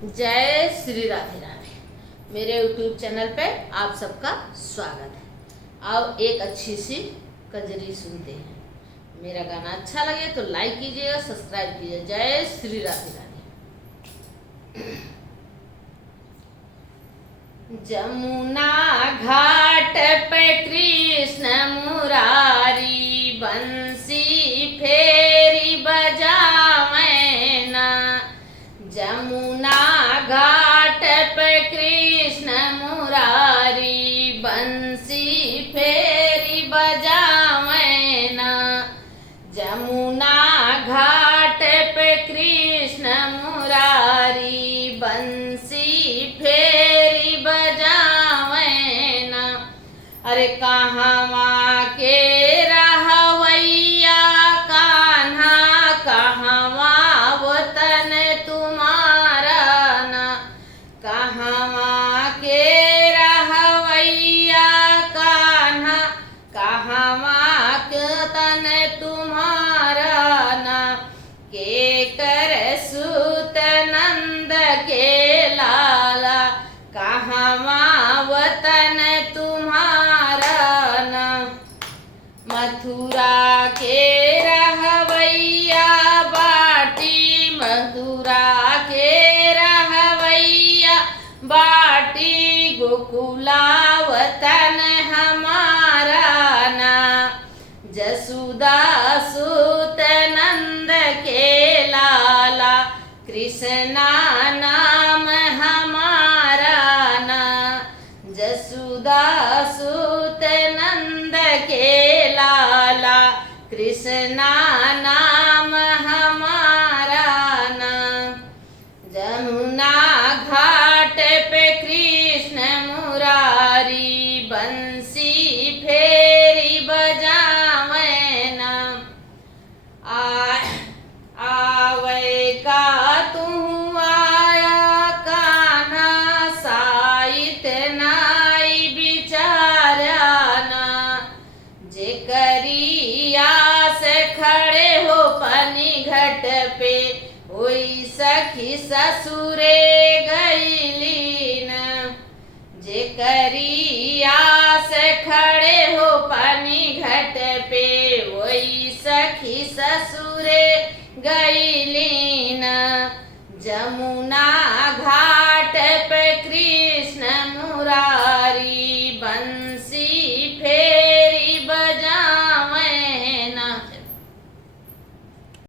जय श्री राधे राधे। मेरे YouTube channel पे आप सबका स्वागत है। अब एक अच्छी सी कजरी सुनते हैं। मेरा गाना अच्छा लगे तो लाइक कीजिएगा, सब्सक्राइब कीजिए। जय श्री राधे राधे। जमुना घाट पे कृष्ण मुरारी बंसी फेरी बजावे ना। जमुना घाट पे कृष्ण मुरारी बंसी फेरी बजावे ना। जमुना घाट पे कृष्ण मुरारी बंसी फेरी बजावे ना। अरे कहवा के रहवैया कान्हा, कहवा वतन तुम्हारा ना। कहवा के रहवैया कान्हा, कहवा के तन तुम्हारा ना। के कर सुत नंद के लाला, कहवा वतन तुम्हारा ना। मथुरा के रहवैया बाटी, मथुरा के रहवैया बाटी, गोकुला वतन हमारा ना। जसुदा सुत नंद के लाला, कृष्णा नाम हमारा ना। जसुदा सुत नंद के लाला, कृष्णा नाम हमारा ना। जमुना घाट पे कृष्ण मुरारी बंसी फेरी बजावे ना। आवे का तू आया कान्हा, साइत नाई बिचारा ना। जे करिया से खड़े हो पानी घट पे, होई सखी ससुरे गईली न। जे करिया से खड़े हो पानी घट पे, वही सखी ससुरे गईली न। जमुना